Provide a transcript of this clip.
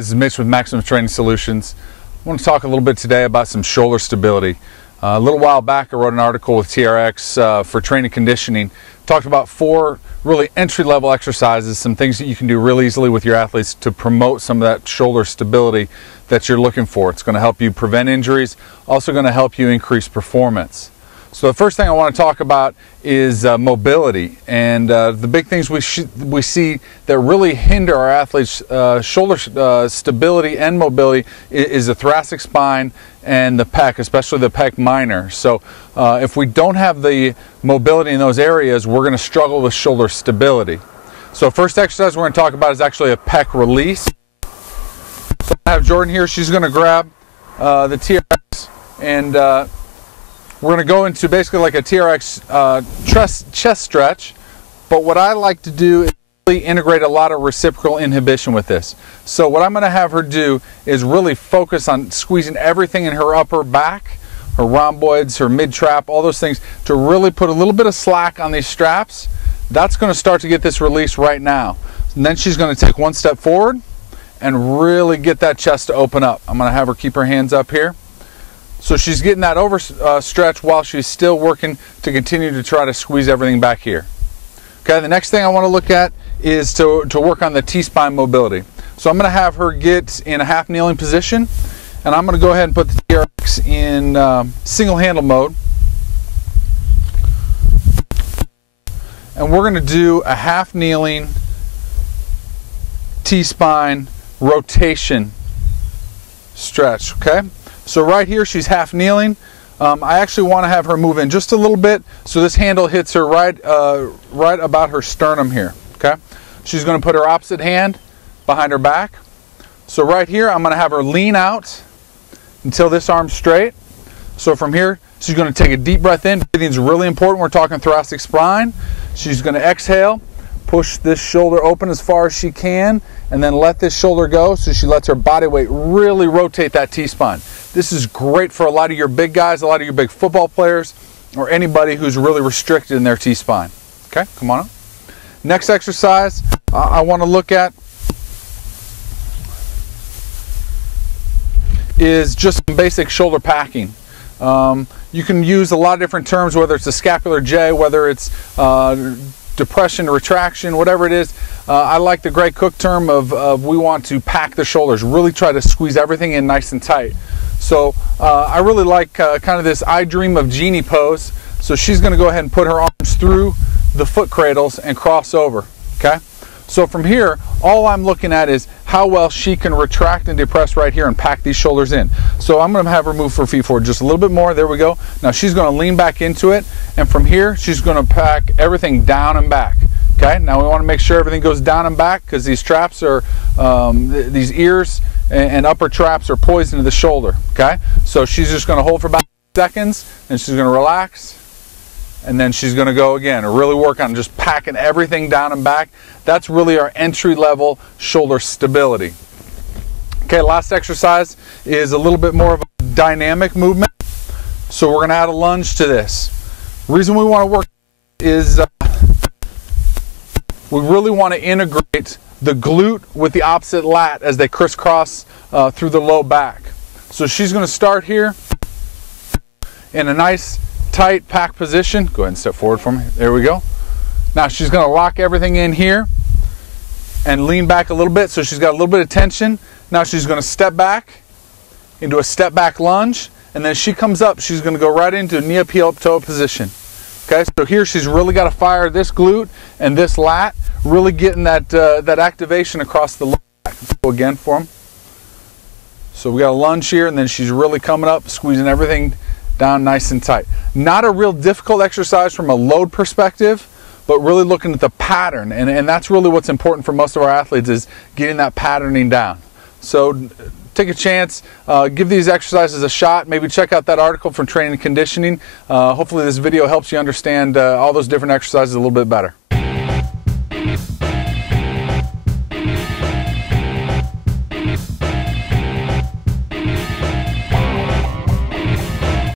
This is Mitch with Maximum Training Solutions. I want to talk a little bit today about some shoulder stability. A little while back I wrote an article with TRX for training conditioning. Talked about 4 really entry-level exercises, some things that you can do real easily with your athletes to promote some of that shoulder stability that you're looking for. It's going to help you prevent injuries, also going to help you increase performance. So the first thing I want to talk about is mobility, and the big things we see that really hinder our athletes' shoulder stability and mobility is the thoracic spine and the pec, especially the pec minor. So if we don't have the mobility in those areas, we're going to struggle with shoulder stability. So first exercise we're going to talk about is actually a pec release. So I have Jordan here. She's going to grab the TRX and we're going to go into basically like a TRX chest stretch, but what I like to do is really integrate a lot of reciprocal inhibition with this. So what I'm going to have her do is really focus on squeezing everything in her upper back, her rhomboids, her mid-trap, all those things, to really put a little bit of slack on these straps. That's going to start to get this release right now. And then she's going to take one step forward and really get that chest to open up. I'm going to have her keep her hands up here. So she's getting that overstretch while she's still working to continue to try to squeeze everything back here. Okay, the next thing I want to look at is to work on the T-spine mobility. So I'm going to have her get in a half kneeling position, and I'm going to go ahead and put the TRX in single handle mode. And we're going to do a half kneeling T-spine rotation stretch, okay? So right here she's half kneeling. I actually want to have her move in just a little bit so this handle hits her right about her sternum here. Okay, she's going to put her opposite hand behind her back. So right here I'm going to have her lean out until this arm's straight. So from here she's going to take a deep breath in. Breathing is really important. We're talking thoracic spine. She's going to exhale, push this shoulder open as far as she can, and then let this shoulder go so she lets her body weight really rotate that T-spine. This is great for a lot of your big guys, a lot of your big football players, or anybody who's really restricted in their T-spine. Okay, come on up. Next exercise I want to look at is just some basic shoulder packing. You can use a lot of different terms, whether it's a scapular J, whether it's depression, retraction, whatever it is. I like the Gray Cook term of we want to pack the shoulders, really try to squeeze everything in nice and tight. So I really like kind of this I dream of Jeannie pose. So she's going to go ahead and put her arms through the foot cradles and cross over. Okay. So from here, all I'm looking at is how well she can retract and depress right here and pack these shoulders in. So I'm going to have her move her feet forward just a little bit more. There we go. Now she's going to lean back into it, and from here she's going to pack everything down and back. Okay. Now we want to make sure everything goes down and back because these traps are these ears and upper traps are poised into the shoulder. Okay. So she's just going to hold for about seconds, and she's going to relax. And then she's going to go again and really work on just packing everything down and back. That's really our entry-level shoulder stability. Okay, last exercise is a little bit more of a dynamic movement. So we're going to add a lunge to this. The reason we want to work is we really want to integrate the glute with the opposite lat as they crisscross through the low back. So she's going to start here in a nice tight pack position. Go ahead and step forward for me. There we go. Now she's going to lock everything in here and lean back a little bit so she's got a little bit of tension. Now she's going to step back into a step back lunge, and then she comes up, she's going to go right into a knee up heel up toe position. Okay, so here she's really got to fire this glute and this lat, really getting that activation across the low back. Let's go again for them. So we got a lunge here, and then she's really coming up, squeezing everything down nice and tight. Not a real difficult exercise from a load perspective, but really looking at the pattern, and that's really what's important for most of our athletes, is getting that patterning down. So take a chance, give these exercises a shot, maybe check out that article from Training and Conditioning. Hopefully this video helps you understand all those different exercises a little bit better.